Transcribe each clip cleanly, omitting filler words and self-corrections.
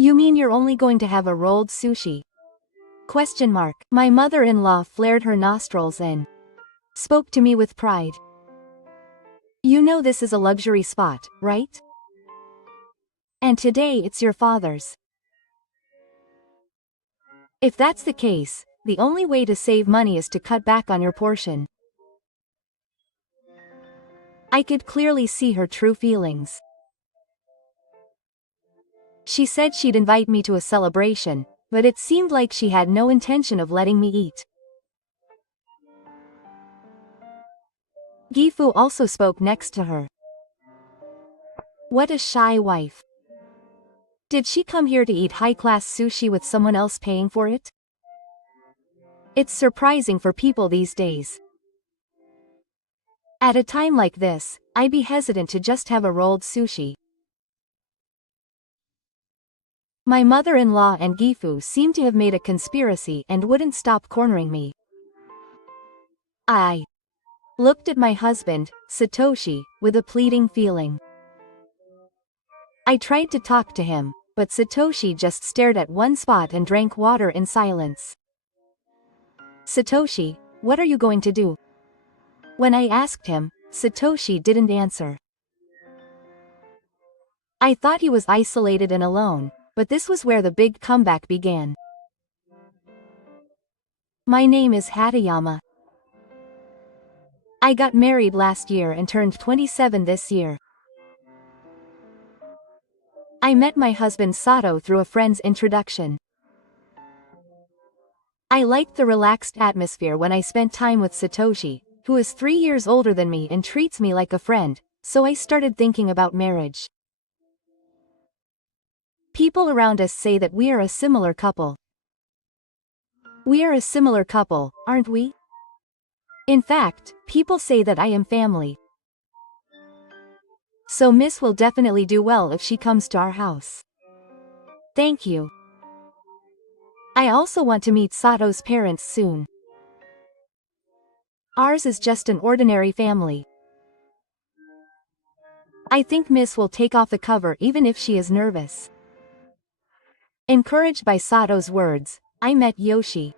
You mean you're only going to have a rolled sushi? Question mark. My mother-in-law flared her nostrils and spoke to me with pride. You know this is a luxury spot, right? And today it's your father's. If that's the case, the only way to save money is to cut back on your portion. I could clearly see her true feelings. She said she'd invite me to a celebration, but it seemed like she had no intention of letting me eat. Gifu also spoke next to her. What a shy wife. Did she come here to eat high-class sushi with someone else paying for it? It's surprising for people these days. At a time like this, I'd be hesitant to just have a rolled sushi. My mother-in-law and Gifu seemed to have made a conspiracy and wouldn't stop cornering me. I looked at my husband, Satoshi, with a pleading feeling. I tried to talk to him, but Satoshi just stared at one spot and drank water in silence. Satoshi, what are you going to do? When I asked him, Satoshi didn't answer. I thought he was isolated and alone, but this was where the big comeback began. My name is Hatayama. I got married last year and turned 27 this year. I met my husband Sato through a friend's introduction. I liked the relaxed atmosphere when I spent time with Satoshi, who is 3 years older than me and treats me like a friend, so I started thinking about marriage. People around us say that we are a similar couple. We are a similar couple, aren't we? In fact, people say that I am family. So Miss will definitely do well if she comes to our house. Thank you. I also want to meet Sato's parents soon. Ours is just an ordinary family. I think Miss will take off the cover even if she is nervous. Encouraged by Sato's words, I met Yoshi.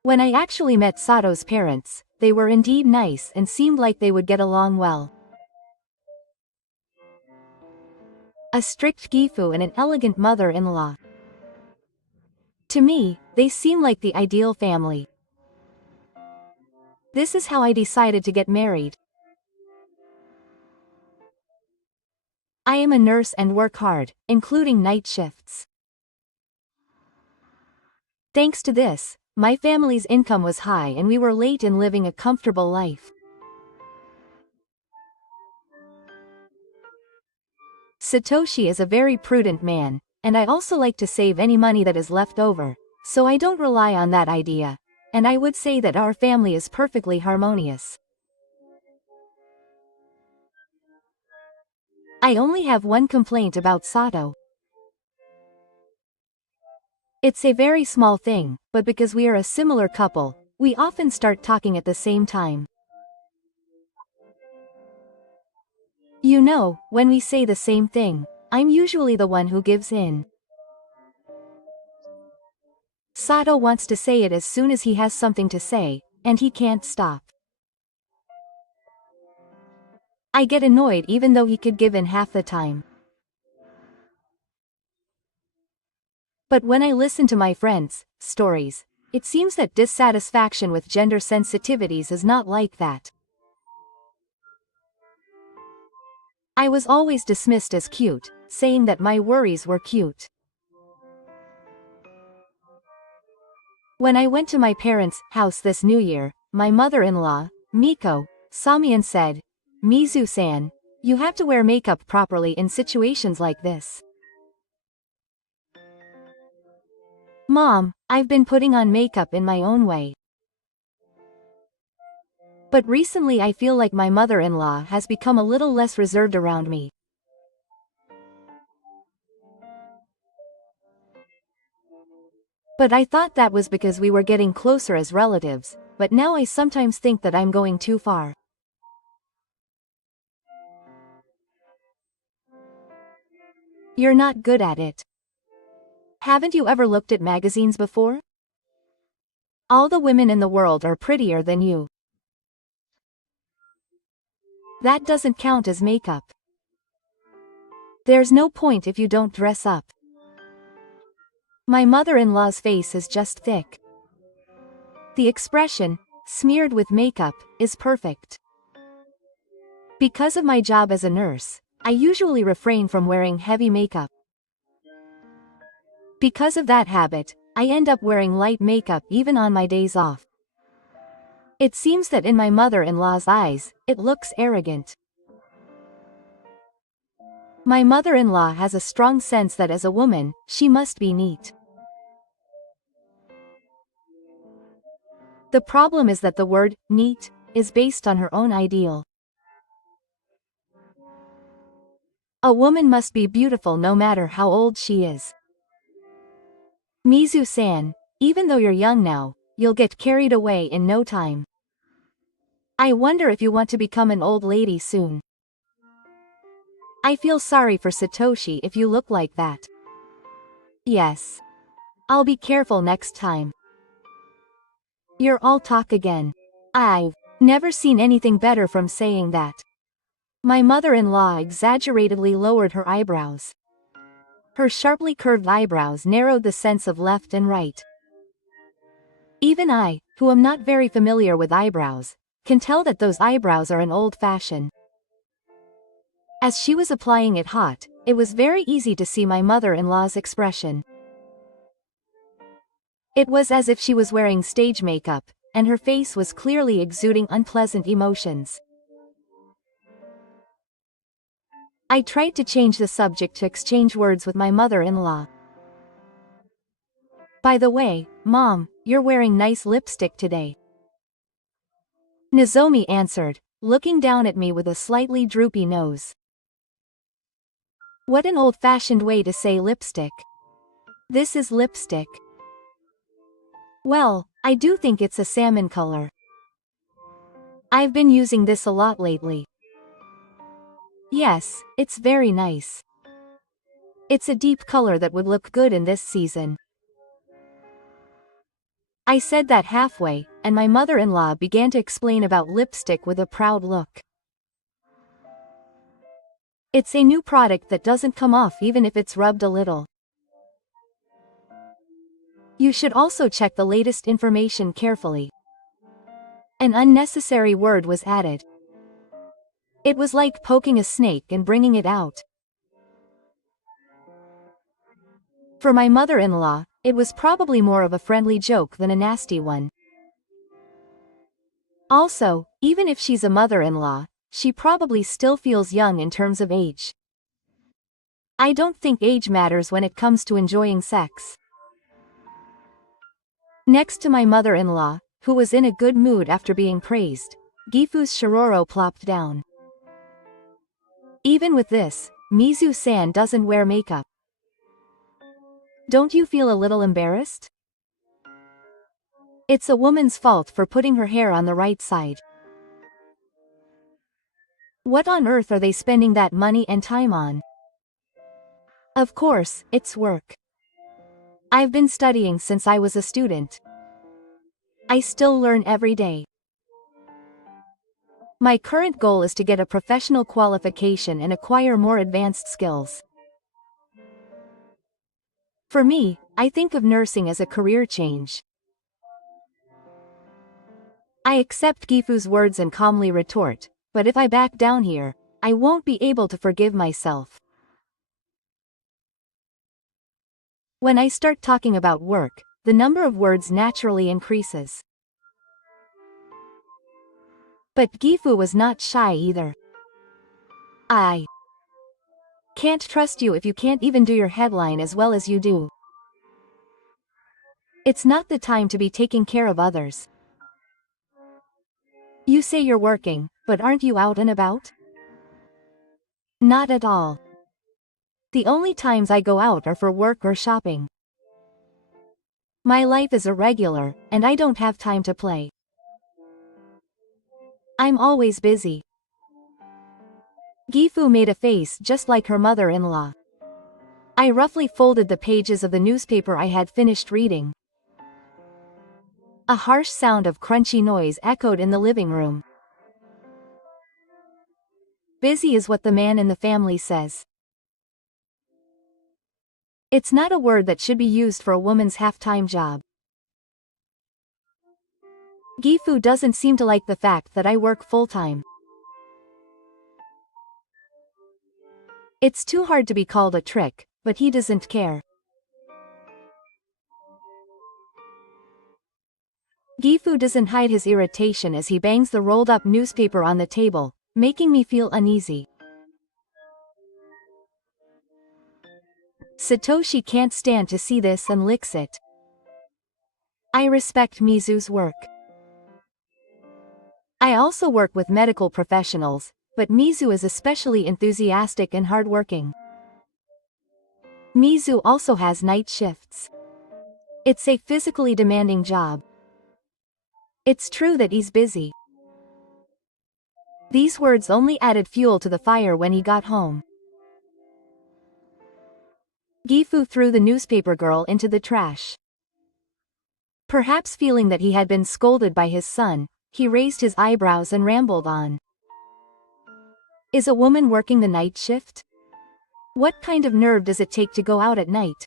When I actually met Sato's parents, they were indeed nice and seemed like they would get along well. A strict Gifu and an elegant mother-in-law. To me, they seem like the ideal family. This is how I decided to get married. I am a nurse and work hard, including night shifts. Thanks to this, my family's income was high and we were late in living a comfortable life. Satoshi is a very prudent man, and I also like to save any money that is left over, so I don't rely on that idea, and I would say that our family is perfectly harmonious. I only have one complaint about Sato. It's a very small thing, but because we are a similar couple, we often start talking at the same time. You know, when we say the same thing, I'm usually the one who gives in. Sato wants to say it as soon as he has something to say, and he can't stop. I get annoyed even though he could give in half the time. But when I listen to my friends' stories, it seems that dissatisfaction with gender sensitivities is not like that. I was always dismissed as cute, saying that my worries were cute. When I went to my parents' house this New Year, my mother-in-law, Miko, saw me and said, "Mizu-san, you have to wear makeup properly in situations like this." Mom, I've been putting on makeup in my own way. But recently I feel like my mother-in-law has become a little less reserved around me. But I thought that was because we were getting closer as relatives, but now I sometimes think that I'm going too far. You're not good at it. Haven't you ever looked at magazines before? All the women in the world are prettier than you. That doesn't count as makeup. There's no point if you don't dress up. My mother-in-law's face is just thick. The expression, smeared with makeup, is perfect. Because of my job as a nurse, I usually refrain from wearing heavy makeup. Because of that habit, I end up wearing light makeup even on my days off. It seems that in my mother-in-law's eyes, it looks arrogant. My mother-in-law has a strong sense that as a woman, she must be neat. The problem is that the word, neat, is based on her own ideal. A woman must be beautiful no matter how old she is. Mizu-san, even though you're young now, you'll get carried away in no time. I wonder if you want to become an old lady soon. I feel sorry for Satoshi if you look like that. Yes. I'll be careful next time. You're all talk again. I've never seen anything better from saying that. My mother-in-law exaggeratedly lowered her eyebrows. Her sharply curved eyebrows narrowed the sense of left and right. Even I, who am not very familiar with eyebrows, can tell that those eyebrows are an old fashion. As she was applying it hot, it was very easy to see my mother-in-law's expression. It was as if she was wearing stage makeup, and her face was clearly exuding unpleasant emotions. I tried to change the subject to exchange words with my mother-in-law. By the way, Mom, you're wearing nice lipstick today. Nozomi answered, looking down at me with a slightly droopy nose. What an old-fashioned way to say lipstick. This is lipstick. Well, I do think it's a salmon color. I've been using this a lot lately. Yes, it's very nice. It's a deep color that would look good in this season. I said that halfway, and my mother-in-law began to explain about lipstick with a proud look. It's a new product that doesn't come off even if it's rubbed a little. You should also check the latest information carefully. An unnecessary word was added. It was like poking a snake and bringing it out. For my mother-in-law, it was probably more of a friendly joke than a nasty one. Also, even if she's a mother-in-law, she probably still feels young in terms of age. I don't think age matters when it comes to enjoying sex. Next to my mother-in-law, who was in a good mood after being praised, Gifu's Shiroro plopped down. Even with this, Mizu-san doesn't wear makeup. Don't you feel a little embarrassed? It's a woman's fault for putting her hair on the right side. What on earth are they spending that money and time on? Of course, it's work. I've been studying since I was a student. I still learn every day. My current goal is to get a professional qualification and acquire more advanced skills. For me, I think of nursing as a career change. I accept Gifu's words and calmly retort, but if I back down here, I won't be able to forgive myself. When I start talking about work, the number of words naturally increases. But Gifu was not shy either. I can't trust you if you can't even do your headline as well as you do. It's not the time to be taking care of others. You say you're working, but aren't you out and about? Not at all. The only times I go out are for work or shopping. My life is irregular, and I don't have time to play. I'm always busy. Gifu made a face just like her mother-in-law. I roughly folded the pages of the newspaper I had finished reading. A harsh sound of crunchy noise echoed in the living room. Busy is what the man in the family says. It's not a word that should be used for a woman's half-time job. Gifu doesn't seem to like the fact that I work full-time. It's too hard to be called a trick, but he doesn't care. Gifu doesn't hide his irritation as he bangs the rolled-up newspaper on the table, making me feel uneasy. Satoshi can't stand to see this and licks it. I respect Mizu's work. I also work with medical professionals, but Mizu is especially enthusiastic and hardworking. Mizu also has night shifts. It's a physically demanding job. It's true that he's busy. These words only added fuel to the fire when he got home. Gifu threw the newspaper girl into the trash. Perhaps feeling that he had been scolded by his son, he raised his eyebrows and rambled on. Is a woman working the night shift? What kind of nerve does it take to go out at night?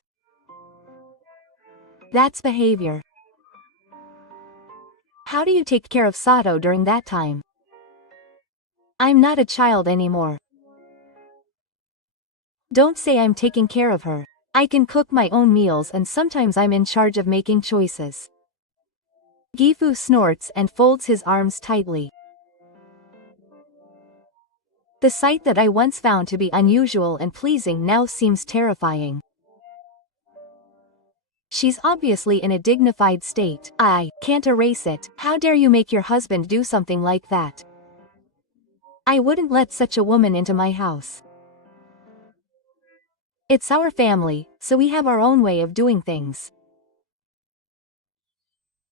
That's behavior. How do you take care of Sato during that time? I'm not a child anymore. Don't say I'm taking care of her. I can cook my own meals and sometimes I'm in charge of making choices. Gifu snorts and folds his arms tightly. The sight that I once found to be unusual and pleasing now seems terrifying. She's obviously in a dignified state. I can't erase it. How dare you make your husband do something like that? I wouldn't let such a woman into my house. It's our family, so we have our own way of doing things.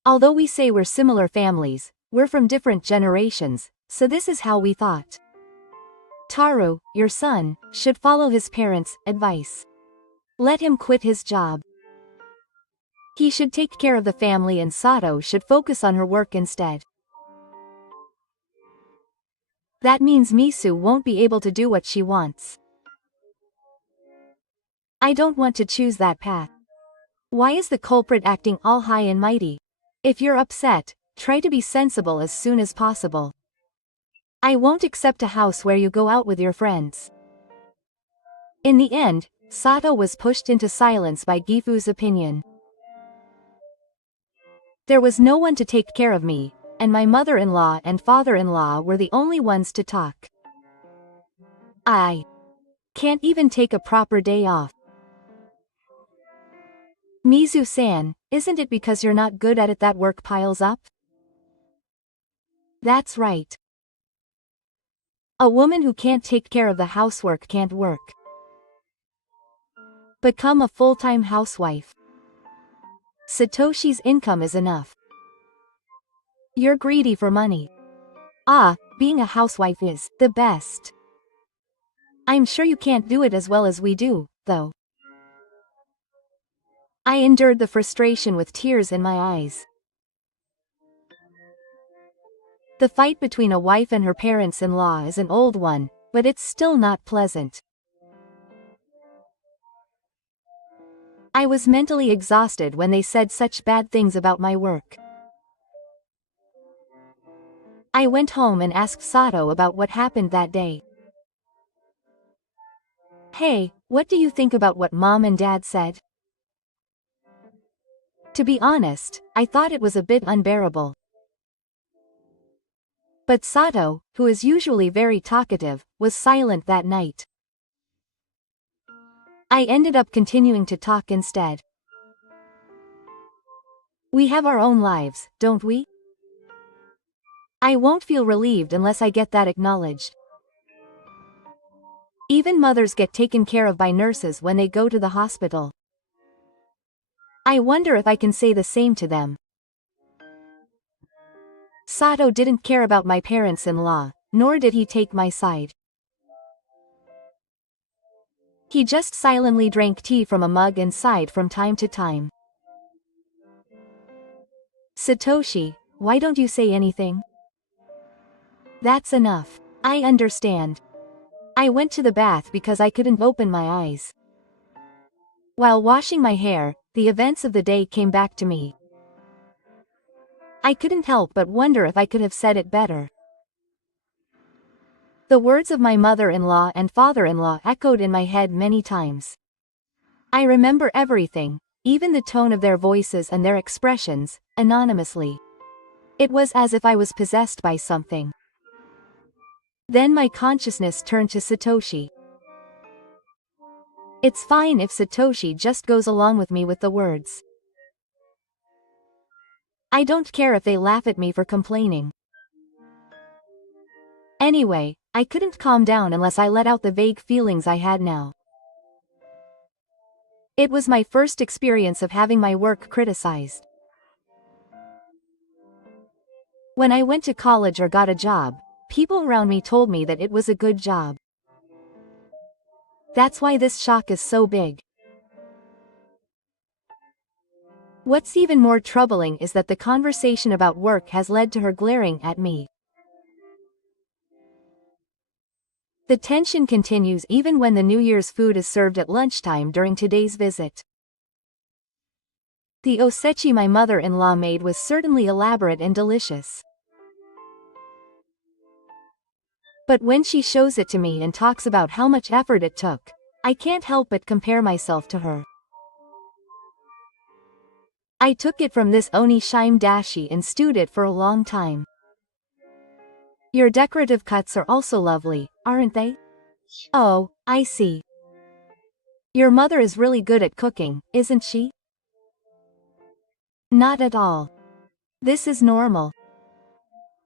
Although we say we're similar families, we're from different generations, so this is how we thought. Taru, your son, should follow his parents' advice. Let him quit his job. He should take care of the family and Sato should focus on her work instead. That means Misu won't be able to do what she wants. I don't want to choose that path. Why is the culprit acting all high and mighty? If you're upset, try to be sensible as soon as possible. I won't accept a house where you go out with your friends. In the end, Sato was pushed into silence by Gifu's opinion. There was no one to take care of me, and my mother-in-law and father-in-law were the only ones to talk. I can't even take a proper day off. Mizu-san, isn't it because you're not good at it that work piles up? That's right. A woman who can't take care of the housework can't work. Become a full-time housewife. Satoshi's income is enough. You're greedy for money. Being a housewife is the best. I'm sure you can't do it as well as we do, though. I endured the frustration with tears in my eyes. The fight between a wife and her parents-in-law is an old one, but it's still not pleasant. I was mentally exhausted when they said such bad things about my work. I went home and asked Sato about what happened that day. Hey, what do you think about what Mom and Dad said? To be honest, I thought it was a bit unbearable. But Sato, who is usually very talkative, was silent that night. I ended up continuing to talk instead. We have our own lives, don't we? I won't feel relieved unless I get that acknowledged. Even mothers get taken care of by nurses when they go to the hospital. I wonder if I can say the same to them. Sato didn't care about my parents-in-law, nor did he take my side. He just silently drank tea from a mug and sighed from time to time. Satoshi, why don't you say anything? That's enough. I understand. I went to the bath because I couldn't open my eyes. While washing my hair, the events of the day came back to me. I couldn't help but wonder if I could have said it better. The words of my mother-in-law and father-in-law echoed in my head many times. I remember everything, even the tone of their voices and their expressions, anonymously. It was as if I was possessed by something. Then my consciousness turned to Satoshi. It's fine if Satoshi just goes along with me with the words. I don't care if they laugh at me for complaining. Anyway, I couldn't calm down unless I let out the vague feelings I had now. It was my first experience of having my work criticized. When I went to college or got a job, people around me told me that it was a good job. That's why this shock is so big. What's even more troubling is that the conversation about work has led to her glaring at me. The tension continues even when the New Year's food is served at lunchtime during today's visit. The osechi my mother-in-law made was certainly elaborate and delicious. But when she shows it to me and talks about how much effort it took, I can't help but compare myself to her. I took it from this oni shime dashi and stewed it for a long time. Your decorative cuts are also lovely, aren't they? Oh, I see. Your mother is really good at cooking, isn't she? Not at all. This is normal.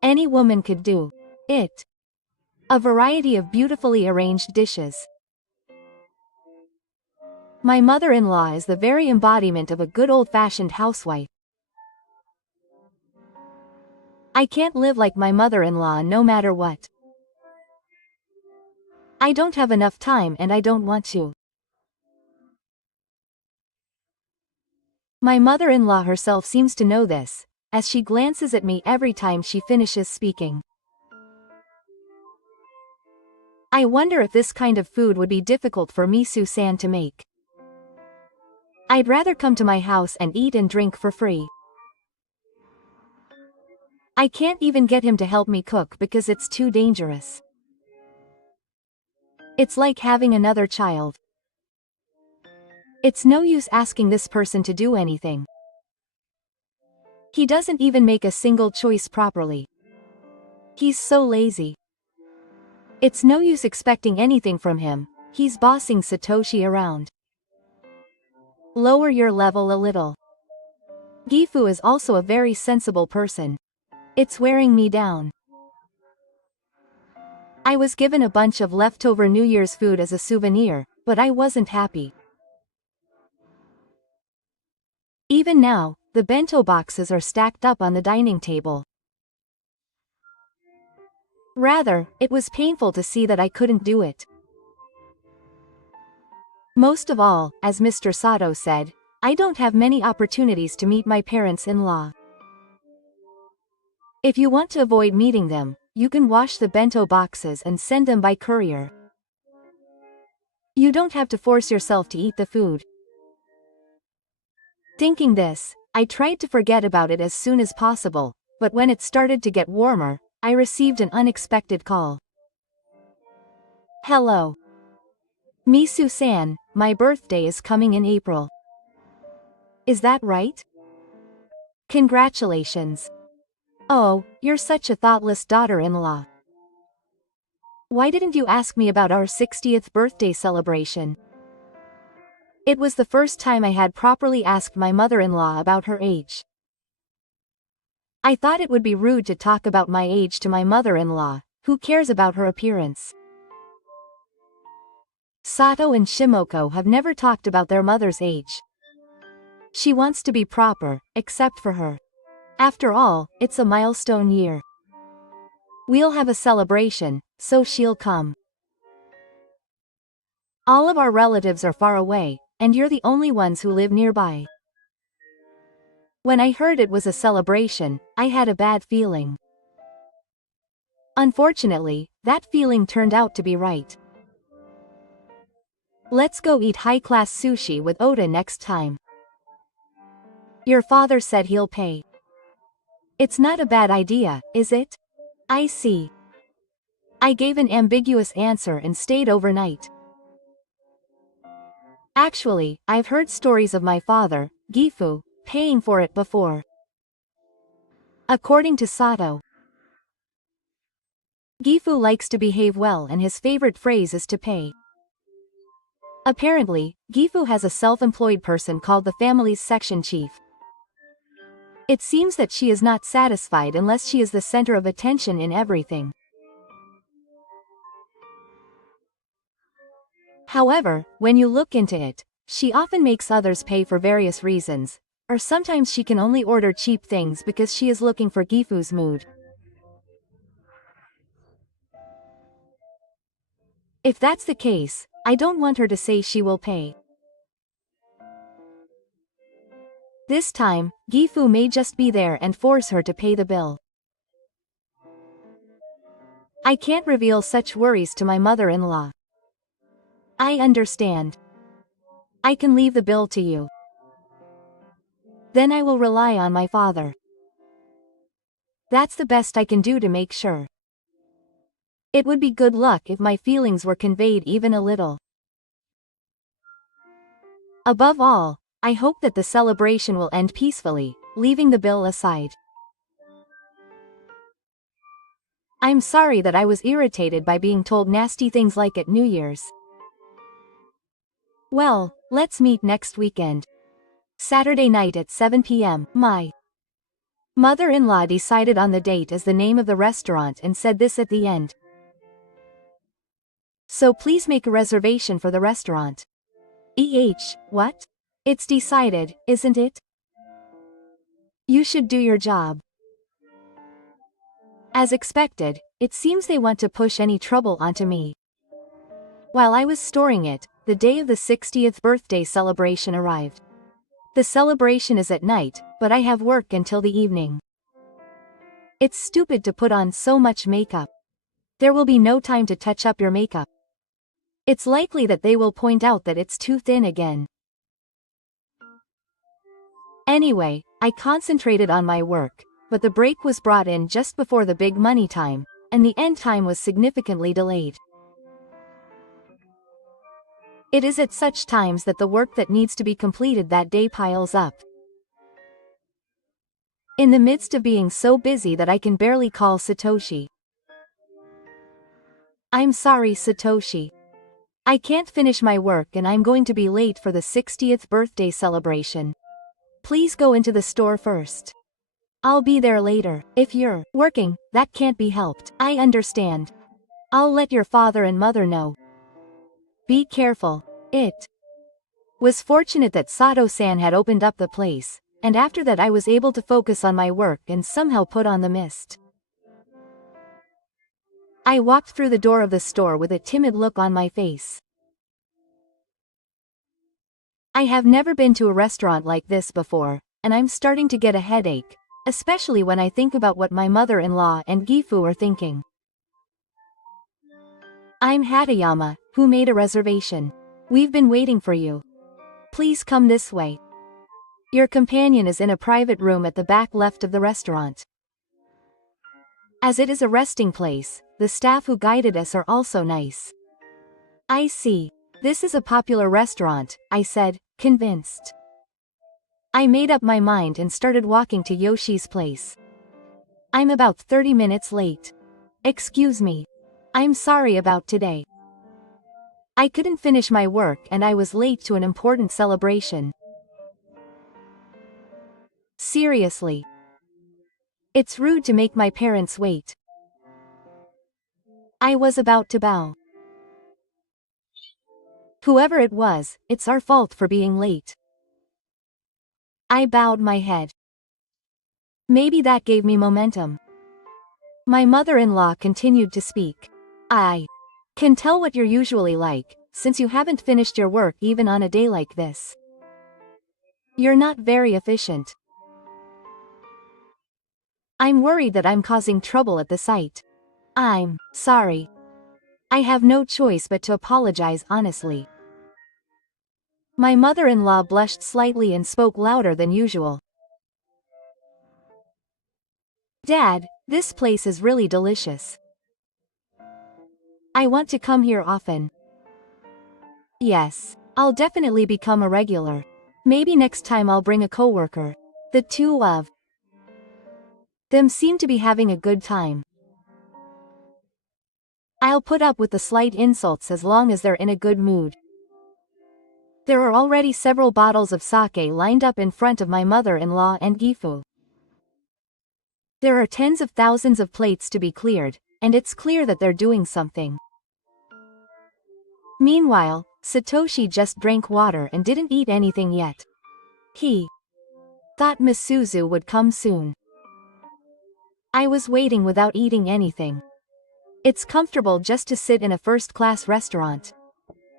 Any woman could do it. A variety of beautifully arranged dishes. My mother-in-law is the very embodiment of a good old-fashioned housewife. I can't live like my mother-in-law no matter what. I don't have enough time and I don't want to. My mother-in-law herself seems to know this, as she glances at me every time she finishes speaking. I wonder if this kind of food would be difficult for Misu-san to make. I'd rather come to my house and eat and drink for free. I can't even get him to help me cook because it's too dangerous. It's like having another child. It's no use asking this person to do anything. He doesn't even make a single choice properly. He's so lazy. It's no use expecting anything from him, he's bossing Satoshi around. Lower your level a little. Gifu is also a very sensible person. It's wearing me down. I was given a bunch of leftover New Year's food as a souvenir, but I wasn't happy. Even now, the bento boxes are stacked up on the dining table. Rather, it was painful to see that I couldn't do it. Most of all, as Mr. Sato said, I don't have many opportunities to meet my parents-in-law. If you want to avoid meeting them, you can wash the bento boxes and send them by courier. You don't have to force yourself to eat the food. Thinking this, I tried to forget about it as soon as possible, but when it started to get warmer, I received an unexpected call. Hello. Misu-san, my birthday is coming in April. Is that right? Congratulations. Oh, you're such a thoughtless daughter-in-law. Why didn't you ask me about our 60th birthday celebration? It was the first time I had properly asked my mother-in-law about her age. I thought it would be rude to talk about my age to my mother-in-law, who cares about her appearance. Sato and Shimoko have never talked about their mother's age. She wants to be proper, except for her. After all, it's a milestone year. We'll have a celebration, so she'll come. All of our relatives are far away, and you're the only ones who live nearby. When I heard it was a celebration, I had a bad feeling. Unfortunately, that feeling turned out to be right. Let's go eat high-class sushi with Oda next time. Your father said he'll pay. It's not a bad idea, is it? I see. I gave an ambiguous answer and stayed overnight. Actually, I've heard stories of my father, Gifu, paying for it before. According to Sato, Gifu likes to behave well and his favorite phrase is to pay. Apparently, Gifu has a self-employed person called the family's section chief. It seems that she is not satisfied unless she is the center of attention in everything. However, when you look into it, she often makes others pay for various reasons, or sometimes she can only order cheap things because she is looking for Gifu's mood. If that's the case, I don't want her to say she will pay. This time, Gifu may just be there and force her to pay the bill. I can't reveal such worries to my mother-in-law. I understand. I can leave the bill to you. Then I will rely on my father. That's the best I can do to make sure. It would be good luck if my feelings were conveyed even a little. Above all, I hope that the celebration will end peacefully, leaving the bill aside. I'm sorry that I was irritated by being told nasty things like at New Year's. Well, let's meet next weekend. Saturday night at 7 p.m. My mother-in-law decided on the date as the name of the restaurant and said this at the end. So please make a reservation for the restaurant. What? It's decided, isn't it? You should do your job. As expected, it seems they want to push any trouble onto me. While I was storing it, the day of the 60th birthday celebration arrived. The celebration is at night, but I have work until the evening. It's stupid to put on so much makeup. There will be no time to touch up your makeup. It's likely that they will point out that it's too thin again. Anyway, I concentrated on my work, but the break was brought in just before the big money time, and the end time was significantly delayed. It is at such times that the work that needs to be completed that day piles up. In the midst of being so busy that I can barely call Satoshi. I'm sorry, Satoshi. I can't finish my work and I'm going to be late for the 60th birthday celebration. Please go into the store first. I'll be there later. If you're working, that can't be helped. I understand. I'll let your father and mother know. Be careful. It was fortunate that Sato-san had opened up the place, and after that I was able to focus on my work and somehow put on the mist. I walked through the door of the store with a timid look on my face. I have never been to a restaurant like this before, and I'm starting to get a headache, especially when I think about what my mother-in-law and Gifu are thinking. I'm Hatayama, who made a reservation. We've been waiting for you. Please come this way. Your companion is in a private room at the back left of the restaurant. As it is a resting place, the staff who guided us are also nice. I see. This is a popular restaurant, I said, convinced. I made up my mind and started walking to Yoshi's place. I'm about 30 minutes late. Excuse me. I'm sorry about today. I couldn't finish my work and I was late to an important celebration. Seriously. It's rude to make my parents wait. I was about to bow. Whoever it was, it's our fault for being late. I bowed my head. Maybe that gave me momentum. My mother-in-law continued to speak. I can tell what you're usually like, since you haven't finished your work even on a day like this. You're not very efficient. I'm worried that I'm causing trouble at the site. I'm sorry. I have no choice but to apologize honestly. My mother-in-law blushed slightly and spoke louder than usual. Dad, this place is really delicious. I want to come here often. Yes, I'll definitely become a regular. Maybe next time I'll bring a coworker. The two of them seem to be having a good time. I'll put up with the slight insults as long as they're in a good mood. There are already several bottles of sake lined up in front of my mother-in-law and Gifu. There are tens of thousands of plates to be cleared, and it's clear that they're doing something. Meanwhile, Satoshi just drank water and didn't eat anything yet. He thought Miss Suzu would come soon. I was waiting without eating anything. It's comfortable just to sit in a first-class restaurant.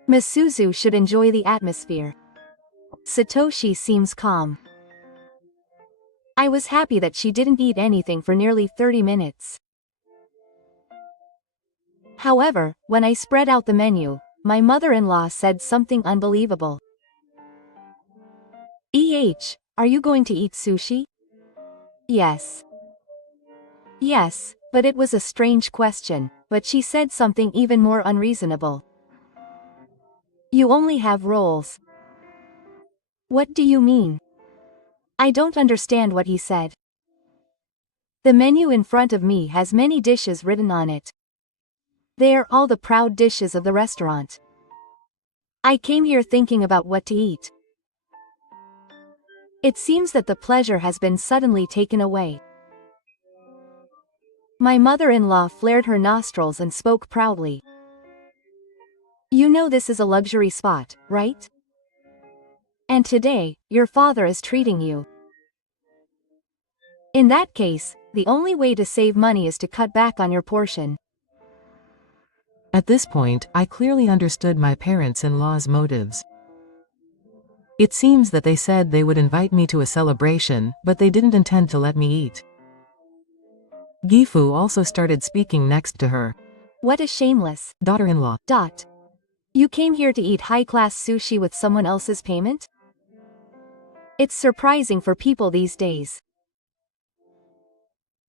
Miss Suzu should enjoy the atmosphere. Satoshi seems calm. I was happy that she didn't eat anything for nearly 30 minutes. However, when I spread out the menu, my mother-in-law said something unbelievable. Are you going to eat sushi? Yes. Yes, but it was a strange question, but she said something even more unreasonable. You only have rolls. What do you mean? I don't understand what he said. The menu in front of me has many dishes written on it. They are all the proud dishes of the restaurant. I came here thinking about what to eat. It seems that the pleasure has been suddenly taken away. My mother-in-law flared her nostrils and spoke proudly. You know this is a luxury spot, right? And today, your father is treating you. In that case, the only way to save money is to cut back on your portion. At this point, I clearly understood my parents-in-law's motives. It seems that they said they would invite me to a celebration, but they didn't intend to let me eat. Gifu also started speaking next to her. What a shameless daughter-in-law. You came here to eat high-class sushi with someone else's payment? It's surprising for people these days.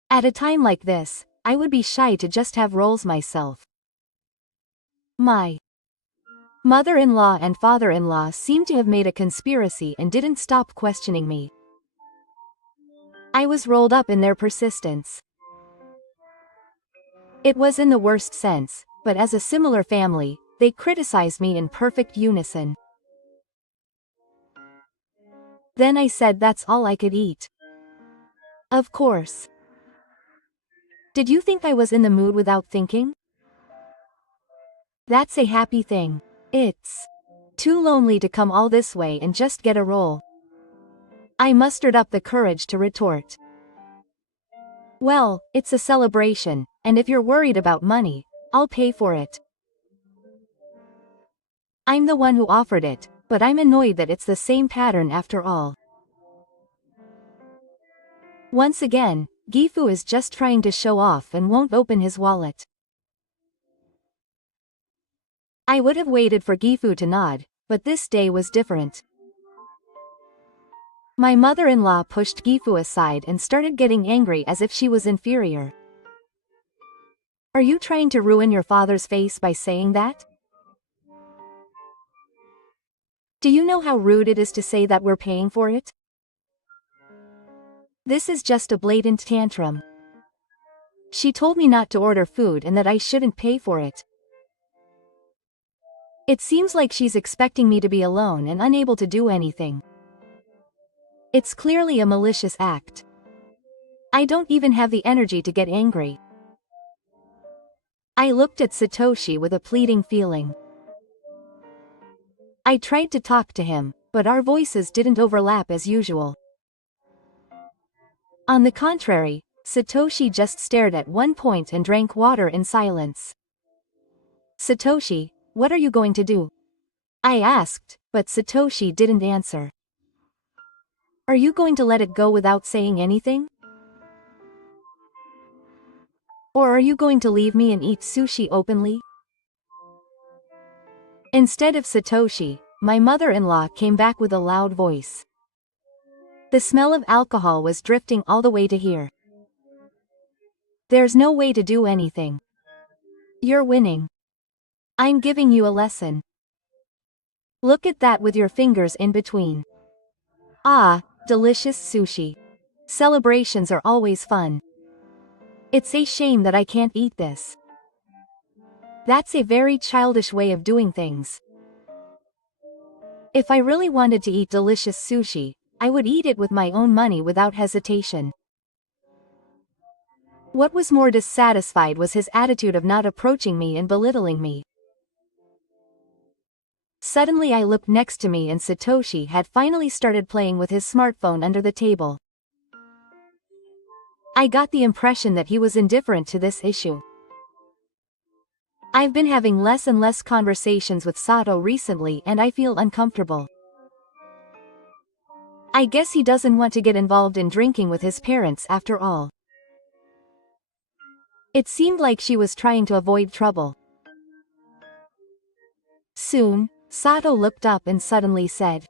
At a time like this, I would be shy to just have rolls myself. My mother-in-law and father-in-law seemed to have made a conspiracy and didn't stop questioning me. I was rolled up in their persistence. It was in the worst sense, but as a similar family, they criticized me in perfect unison. Then I said that's all I could eat. Of course. Did you think I was in the mood without thinking? That's a happy thing. It's too lonely to come all this way and just get a roll. I mustered up the courage to retort. Well, it's a celebration, and if you're worried about money, I'll pay for it. I'm the one who offered it, but I'm annoyed that it's the same pattern after all. Once again, Gifu is just trying to show off and won't open his wallet. I would have waited for Gifu to nod, but this day was different. My mother-in-law pushed Gifu aside and started getting angry as if she was inferior. Are you trying to ruin your father's face by saying that? Do you know how rude it is to say that we're paying for it? This is just a blatant tantrum. She told me not to order food and that I shouldn't pay for it. It seems like she's expecting me to be alone and unable to do anything. It's clearly a malicious act. I don't even have the energy to get angry. I looked at Satoshi with a pleading feeling. I tried to talk to him, but our voices didn't overlap as usual. On the contrary, Satoshi just stared at one point and drank water in silence. Satoshi, what are you going to do? I asked, but Satoshi didn't answer. Are you going to let it go without saying anything? Or are you going to leave me and eat sushi openly? Instead of Satoshi, my mother-in-law came back with a loud voice. The smell of alcohol was drifting all the way to here. There's no way to do anything. You're winning. I'm giving you a lesson. Look at that with your fingers in between. Ah, delicious sushi. Celebrations are always fun. It's a shame that I can't eat this. That's a very childish way of doing things. If I really wanted to eat delicious sushi, I would eat it with my own money without hesitation. What was more dissatisfied was his attitude of not approaching me and belittling me. Suddenly I looked next to me and Satoshi had finally started playing with his smartphone under the table. I got the impression that he was indifferent to this issue. I've been having less and less conversations with Sato recently and I feel uncomfortable. I guess he doesn't want to get involved in drinking with his parents after all. It seemed like she was trying to avoid trouble. Soon, Sato looked up and suddenly said,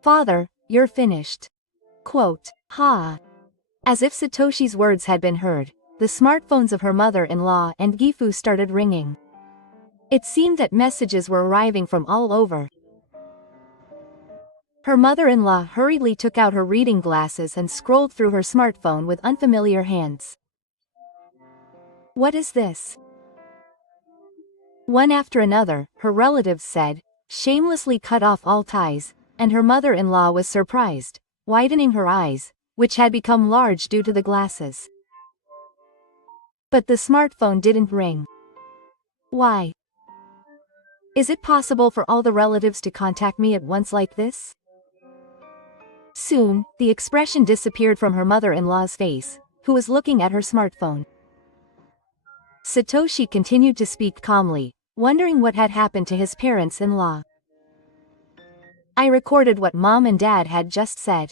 "Father, you're finished." Quote, "Ha." As if Satoshi's words had been heard, the smartphones of her mother-in-law and Gifu started ringing. It seemed that messages were arriving from all over. Her mother-in-law hurriedly took out her reading glasses and scrolled through her smartphone with unfamiliar hands. "What is this?" One after another, her relatives said, shamelessly cut off all ties, and her mother-in-law was surprised, widening her eyes, which had become large due to the glasses. But the smartphone didn't ring. Why? Is it possible for all the relatives to contact me at once like this? Soon, the expression disappeared from her mother-in-law's face, who was looking at her smartphone. Satoshi continued to speak calmly, wondering what had happened to his parents-in-law. I recorded what Mom and Dad had just said.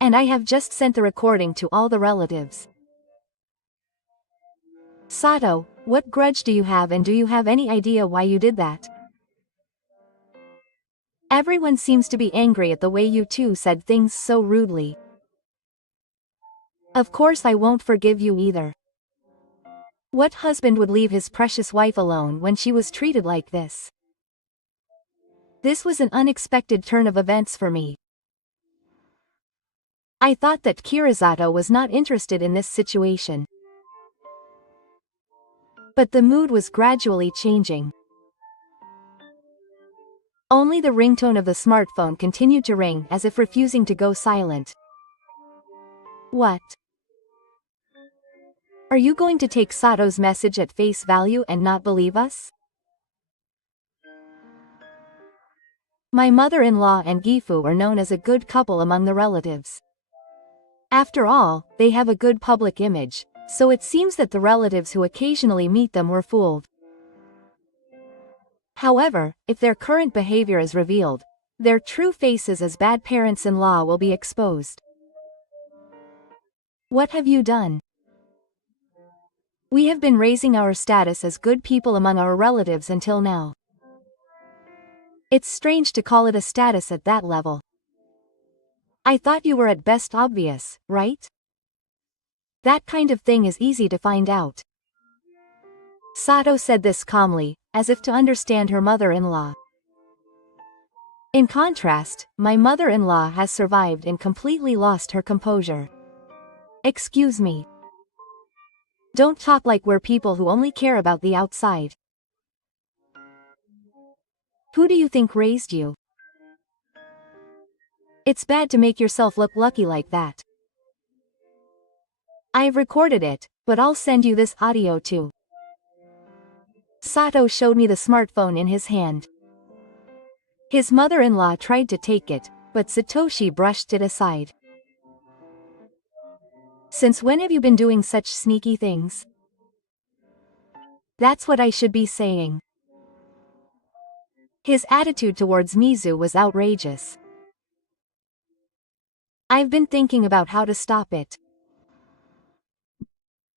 And I have just sent the recording to all the relatives. Sato, what grudge do you have and do you have any idea why you did that? Everyone seems to be angry at the way you two said things so rudely. Of course I won't forgive you either. What husband would leave his precious wife alone when she was treated like this? This was an unexpected turn of events for me. I thought that Kirisato was not interested in this situation. But the mood was gradually changing. Only the ringtone of the smartphone continued to ring as if refusing to go silent. What? Are you going to take Sato's message at face value and not believe us? My mother-in-law and Gifu are known as a good couple among the relatives. After all, they have a good public image, so it seems that the relatives who occasionally meet them were fooled. However, if their current behavior is revealed, their true faces as bad parents-in-law will be exposed. What have you done? We have been raising our status as good people among our relatives until now. It's strange to call it a status at that level. I thought you were at best obvious, right? That kind of thing is easy to find out. Sato said this calmly, as if to understand her mother-in-law. In contrast, my mother-in-law has survived and completely lost her composure. Excuse me. Don't talk like we're people who only care about the outside. Who do you think raised you? It's bad to make yourself look lucky like that. I've recorded it, but I'll send you this audio too. Sato showed me the smartphone in his hand. His mother-in-law tried to take it, but Satoshi brushed it aside. Since when have you been doing such sneaky things? That's what I should be saying. His attitude towards Mizu was outrageous. I've been thinking about how to stop it.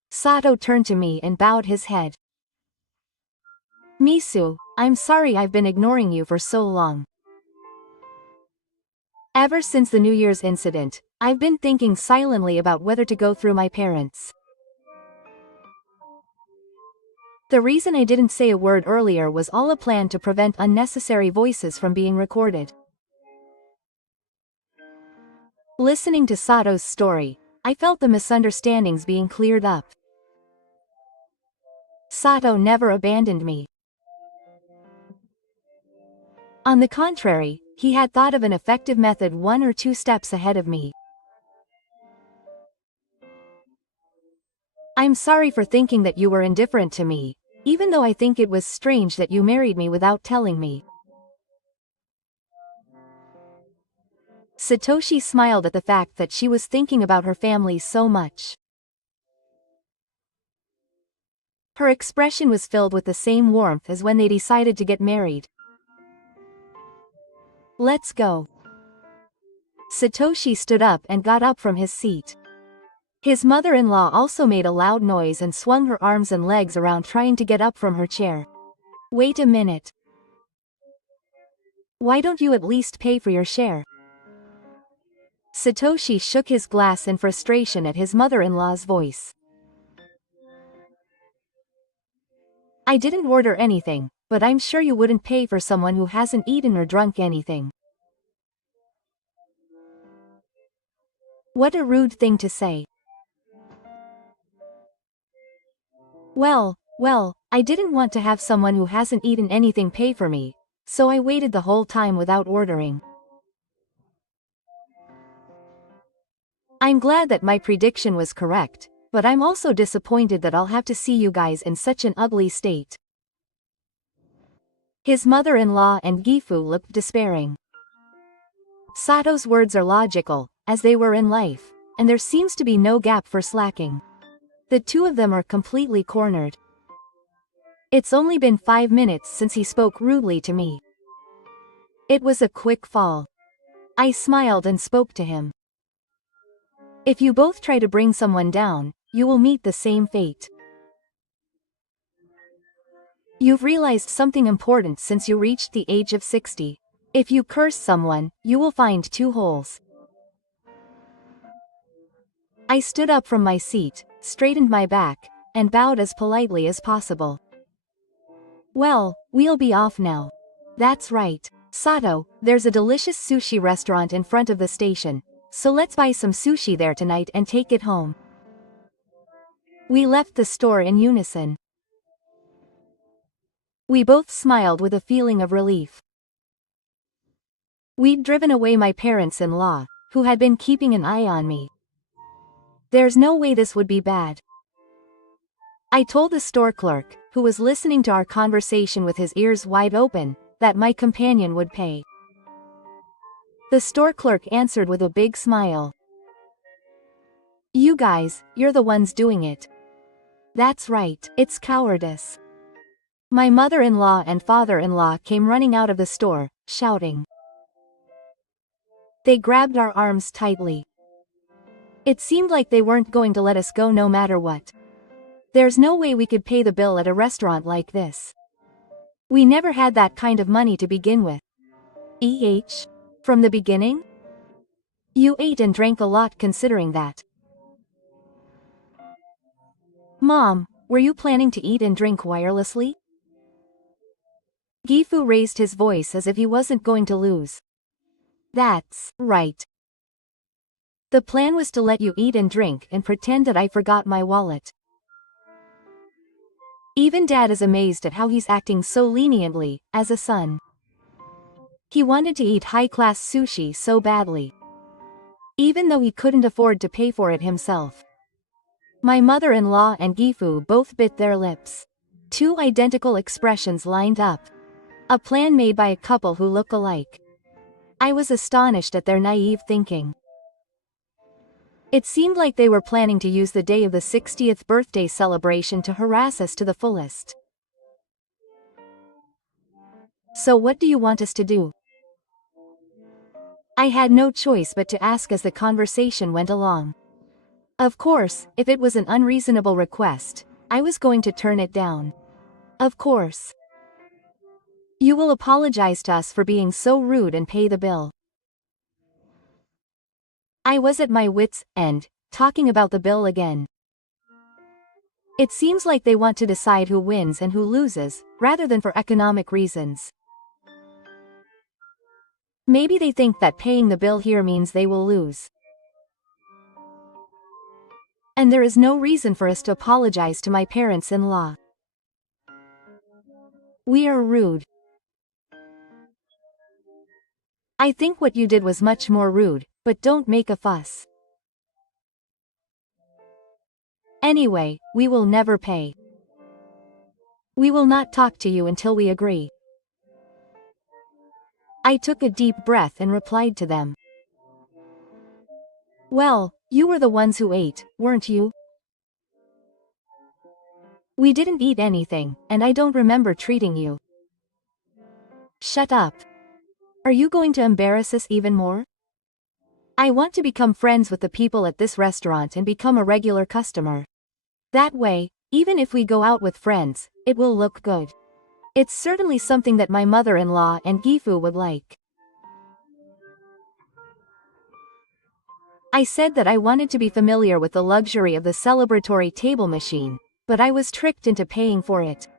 Sato turned to me and bowed his head. Misu, I'm sorry I've been ignoring you for so long. Ever since the New Year's incident, I've been thinking silently about whether to go through my parents. The reason I didn't say a word earlier was all a plan to prevent unnecessary voices from being recorded. Listening to Sato's story, I felt the misunderstandings being cleared up. Sato never abandoned me. On the contrary, he had thought of an effective method 1 or 2 steps ahead of me. I'm sorry for thinking that you were indifferent to me, even though I think it was strange that you married me without telling me. Satoshi smiled at the fact that she was thinking about her family so much. Her expression was filled with the same warmth as when they decided to get married. Let's go. Satoshi stood up and got up from his seat. His mother-in-law also made a loud noise and swung her arms and legs around trying to get up from her chair. Wait a minute. Why don't you at least pay for your share? Satoshi shook his glass in frustration at his mother-in-law's voice. I didn't order anything, but I'm sure you wouldn't pay for someone who hasn't eaten or drunk anything. What a rude thing to say. Well, I didn't want to have someone who hasn't eaten anything pay for me, so I waited the whole time without ordering. I'm glad that my prediction was correct, but I'm also disappointed that I'll have to see you guys in such an ugly state. His mother-in-law and Gifu looked despairing. Sato's words are logical, as they were in life, and there seems to be no gap for slacking. The two of them are completely cornered. It's only been 5 minutes since he spoke rudely to me. It was a quick fall. I smiled and spoke to him. If you both try to bring someone down, you will meet the same fate. You've realized something important since you reached the age of 60. If you curse someone, you will find 2 holes. I stood up from my seat, straightened my back, and bowed as politely as possible. Well, we'll be off now. That's right, Sato, there's a delicious sushi restaurant in front of the station, so let's buy some sushi there tonight and take it home. We left the store in unison. We both smiled with a feeling of relief. We'd driven away my parents-in-law, who had been keeping an eye on me. There's no way this would be bad. I told the store clerk, who was listening to our conversation with his ears wide open, that my companion would pay. The store clerk answered with a big smile. You guys, you're the ones doing it. That's right, it's cowardice. My mother-in-law and father-in-law came running out of the store, shouting. They grabbed our arms tightly. It seemed like they weren't going to let us go no matter what. There's no way we could pay the bill at a restaurant like this. We never had that kind of money to begin with. From the beginning? You ate and drank a lot considering that. Mom, were you planning to eat and drink wirelessly? Gifu raised his voice as if he wasn't going to lose. That's right. The plan was to let you eat and drink and pretend that I forgot my wallet. Even Dad is amazed at how he's acting so leniently, as a son. He wanted to eat high-class sushi so badly. Even though he couldn't afford to pay for it himself. My mother-in-law and Gifu both bit their lips. 2 identical expressions lined up. A plan made by a couple who look alike. I was astonished at their naive thinking. It seemed like they were planning to use the day of the 60th birthday celebration to harass us to the fullest. So what do you want us to do? I had no choice but to ask as the conversation went along. Of course, if it was an unreasonable request, I was going to turn it down. Of course. You will apologize to us for being so rude and pay the bill. I was at my wits' end, talking about the bill again. It seems like they want to decide who wins and who loses, rather than for economic reasons. Maybe they think that paying the bill here means they will lose. And there is no reason for us to apologize to my parents-in-law. We are rude. I think what you did was much more rude, but don't make a fuss. Anyway, we will never pay. We will not talk to you until we agree. I took a deep breath and replied to them. Well, you were the ones who ate, weren't you? We didn't eat anything, and I don't remember treating you. Shut up. Are you going to embarrass us even more? I want to become friends with the people at this restaurant and become a regular customer. That way, even if we go out with friends, it will look good. It's certainly something that my mother-in-law and Gifu would like. I said that I wanted to be familiar with the luxury of the celebratory table machine, but I was tricked into paying for it.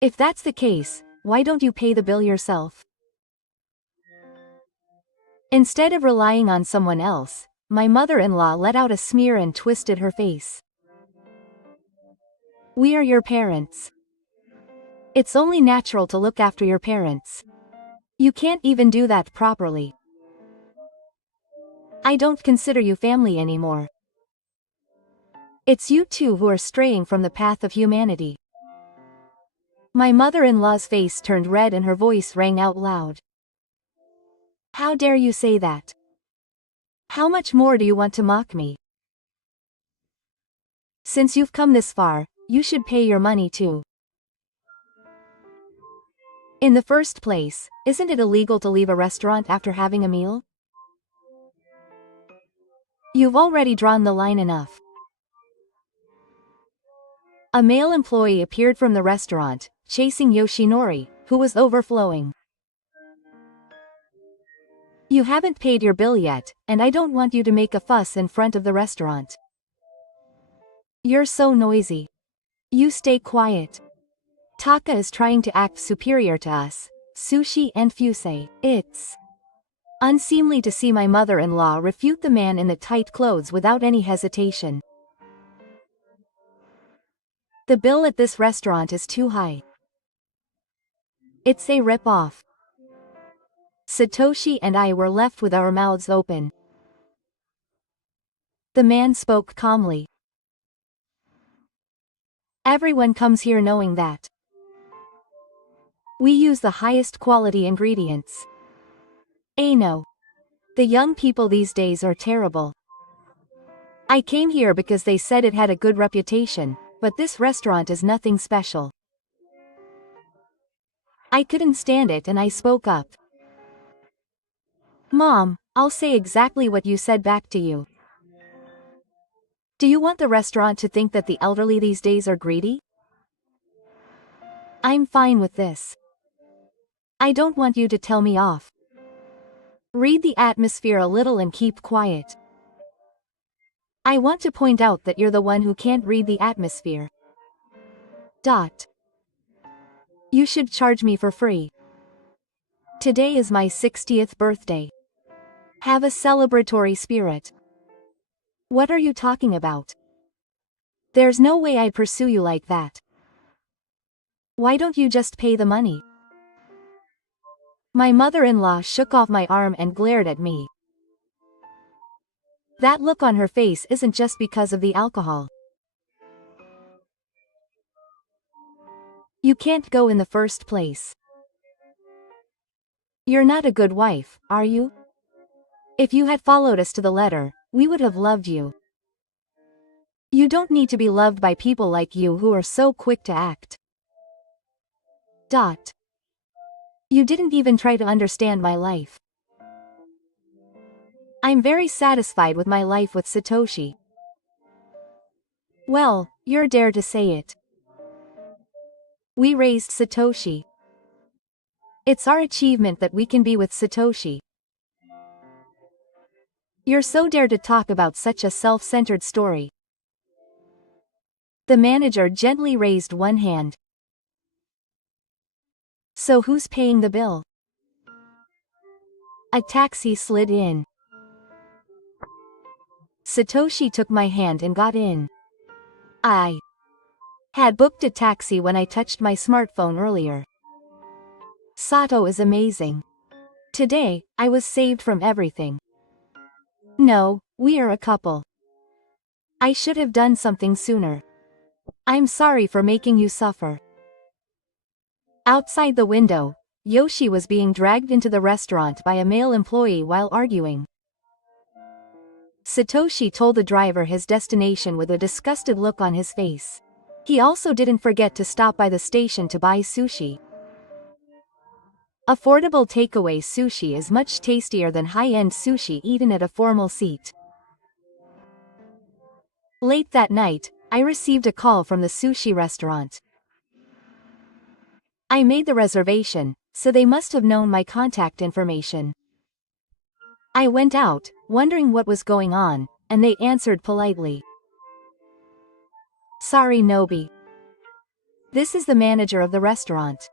If that's the case, why don't you pay the bill yourself? Instead of relying on someone else, my mother-in-law let out a sneer and twisted her face. We are your parents. It's only natural to look after your parents. You can't even do that properly. I don't consider you family anymore. It's you two who are straying from the path of humanity. My mother-in-law's face turned red and her voice rang out loud. How dare you say that? How much more do you want to mock me? Since you've come this far, you should pay your money too. In the first place, isn't it illegal to leave a restaurant after having a meal? You've already drawn the line enough. A male employee appeared from the restaurant, chasing Yoshinori, who was overflowing. You haven't paid your bill yet, and I don't want you to make a fuss in front of the restaurant. You're so noisy. You stay quiet. Taka is trying to act superior to us, Sushi and Fusei. It's unseemly to see my mother-in-law refute the man in the tight clothes without any hesitation. The bill at this restaurant is too high. It's a rip-off. Satoshi and I were left with our mouths open. The man spoke calmly. Everyone comes here knowing that we use the highest quality ingredients. No. The young people these days are terrible. I came here because they said it had a good reputation, but this restaurant is nothing special. I couldn't stand it and I spoke up. Mom, I'll say exactly what you said back to you. Do you want the restaurant to think that the elderly these days are greedy? I'm fine with this. I don't want you to tell me off. Read the atmosphere a little and keep quiet. I want to point out that you're the one who can't read the atmosphere. You should charge me for free. Today is my 60th birthday. Have a celebratory spirit. What are you talking about? There's no way I'd pursue you like that. Why don't you just pay the money? My mother-in-law shook off my arm and glared at me. That look on her face isn't just because of the alcohol. You can't go in the first place. You're not a good wife, are you? If you had followed us to the letter, we would have loved you. You don't need to be loved by people like you who are so quick to act. You didn't even try to understand my life. I'm very satisfied with my life with Satoshi. Well, you're dare to say it. We raised Satoshi. It's our achievement that we can be with Satoshi. You're so dare to talk about such a self-centered story. The manager gently raised one hand. So who's paying the bill? A taxi slid in. Satoshi took my hand and got in. I had booked a taxi when I touched my smartphone earlier. Sato is amazing. Today, I was saved from everything. No, we are a couple. I should have done something sooner. I'm sorry for making you suffer. Outside the window, Yoshi was being dragged into the restaurant by a male employee while arguing. Satoshi told the driver his destination with a disgusted look on his face. He also didn't forget to stop by the station to buy sushi. Affordable takeaway sushi is much tastier than high-end sushi eaten at a formal seat. Late that night, I received a call from the sushi restaurant. I made the reservation, so they must have known my contact information. I went out, wondering what was going on, and they answered politely. Sorry, Nobi. This is the manager of the restaurant.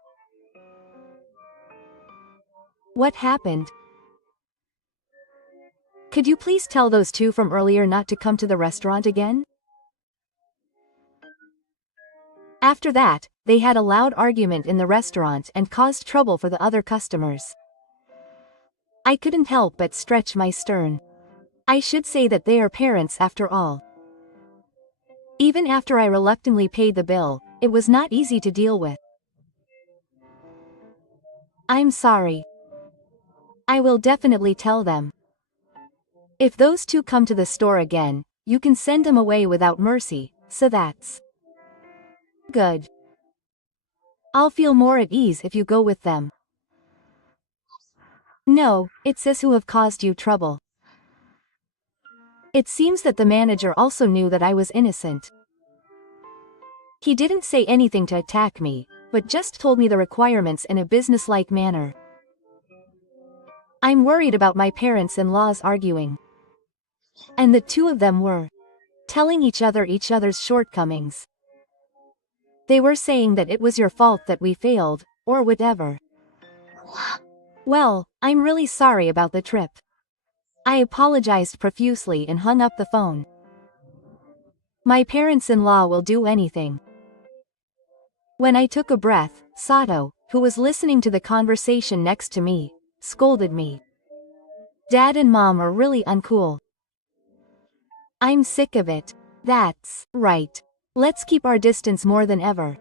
What happened? Could you please tell those two from earlier not to come to the restaurant again? After that, they had a loud argument in the restaurant and caused trouble for the other customers. I couldn't help but stretch my stern. I should say that they are parents after all. Even after I reluctantly paid the bill, it was not easy to deal with. I'm sorry. I will definitely tell them. If those two come to the store again, you can send them away without mercy, so that's good. I'll feel more at ease if you go with them. No, it's us who have caused you trouble. It seems that the manager also knew that I was innocent. He didn't say anything to attack me, but just told me the requirements in a businesslike manner. I'm worried about my parents-in-law's arguing. And the two of them were telling each other's shortcomings. They were saying that it was your fault that we failed, or whatever. Well, I'm really sorry about the trip. I apologized profusely and hung up the phone. My parents-in-law will do anything. When I took a breath, Sato, who was listening to the conversation next to me, scolded me. Dad and Mom are really uncool. I'm sick of it. That's right. Let's keep our distance more than ever.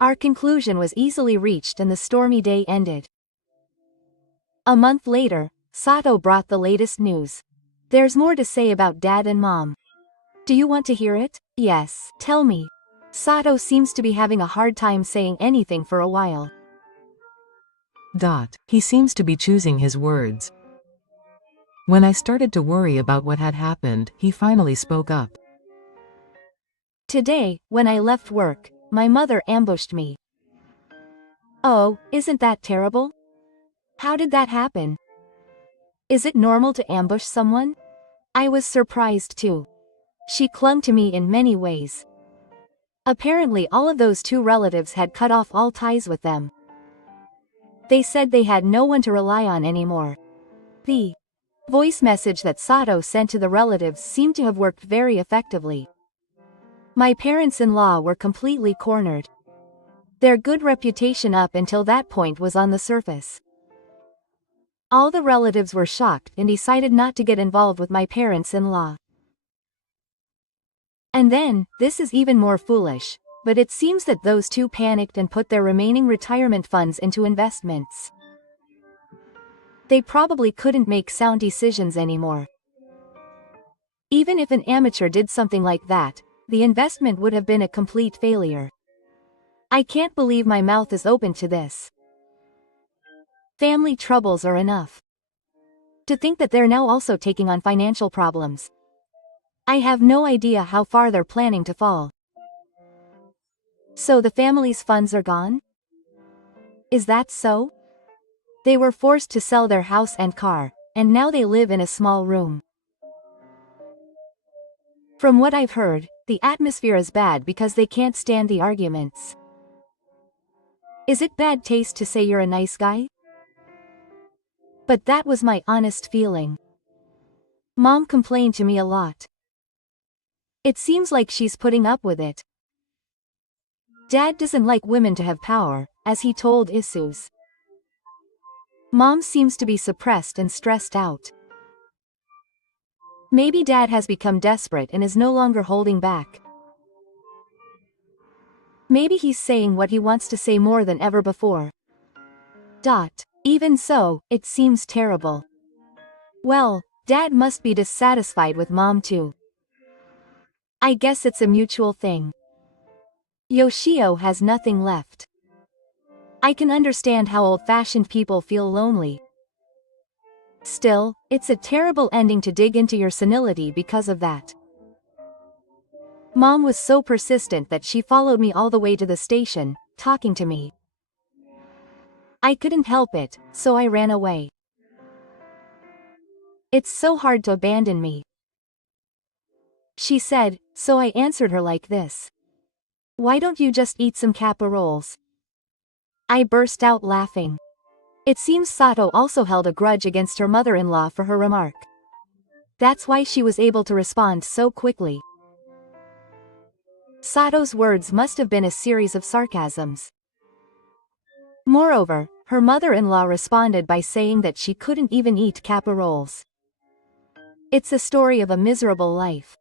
Our conclusion was easily reached and the stormy day ended. A month later, Sato brought the latest news. There's more to say about Dad and Mom. Do you want to hear it? Yes, tell me. Sato seems to be having a hard time saying anything for a while. He seems to be choosing his words. When I started to worry about what had happened, he finally spoke up. Today, when I left work, my mother ambushed me. Oh, isn't that terrible? How did that happen? Is it normal to ambush someone? I was surprised too. She clung to me in many ways. Apparently all of those two relatives had cut off all ties with them. They said they had no one to rely on anymore. The voice message that Sato sent to the relatives seemed to have worked very effectively. My parents-in-law were completely cornered. Their good reputation up until that point was on the surface. All the relatives were shocked and decided not to get involved with my parents-in-law. And then, this is even more foolish, but it seems that those two panicked and put their remaining retirement funds into investments. They probably couldn't make sound decisions anymore. Even if an amateur did something like that, the investment would have been a complete failure. I can't believe my mouth is open to this. Family troubles are enough. To think that they're now also taking on financial problems. I have no idea how far they're planning to fall. So the family's funds are gone? Is that so? They were forced to sell their house and car, and now they live in a small room. From what I've heard, the atmosphere is bad because they can't stand the arguments. Is it bad taste to say you're a nice guy? But that was my honest feeling. Mom complained to me a lot. It seems like she's putting up with it. Dad doesn't like women to have power, as he told Issues. Mom seems to be suppressed and stressed out. Maybe Dad has become desperate and is no longer holding back. Maybe he's saying what he wants to say more than ever before. Even so, it seems terrible. Well, Dad must be dissatisfied with Mom too. I guess it's a mutual thing. Yoshio has nothing left. I can understand how old-fashioned people feel lonely. Still, it's a terrible ending to dig into your senility because of that. Mom was so persistent that she followed me all the way to the station, talking to me. I couldn't help it, so I ran away. It's so hard to abandon me. She said, so I answered her like this. Why don't you just eat some kappa rolls? I burst out laughing. It seems Sato also held a grudge against her mother-in-law for her remark. That's why she was able to respond so quickly. Sato's words must have been a series of sarcasms. Moreover, her mother-in-law responded by saying that she couldn't even eat kappa rolls. It's a story of a miserable life.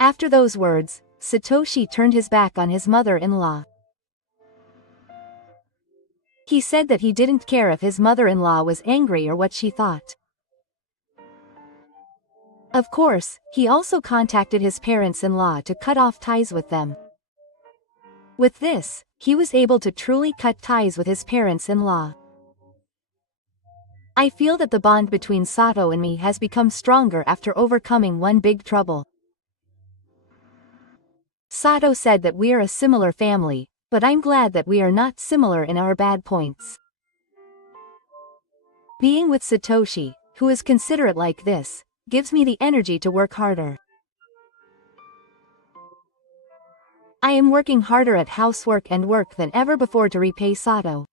After those words, Satoshi turned his back on his mother-in-law. He said that he didn't care if his mother-in-law was angry or what she thought. Of course, he also contacted his parents-in-law to cut off ties with them. With this, he was able to truly cut ties with his parents-in-law. I feel that the bond between Sato and me has become stronger after overcoming one big trouble. Sato said that we are a similar family, but I'm glad that we are not similar in our bad points. Being with Satoshi, who is considerate like this, gives me the energy to work harder. I am working harder at housework and work than ever before to repay Sato.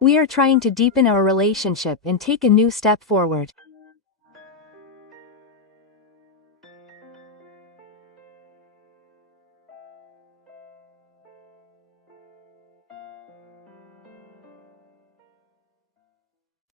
We are trying to deepen our relationship and take a new step forward.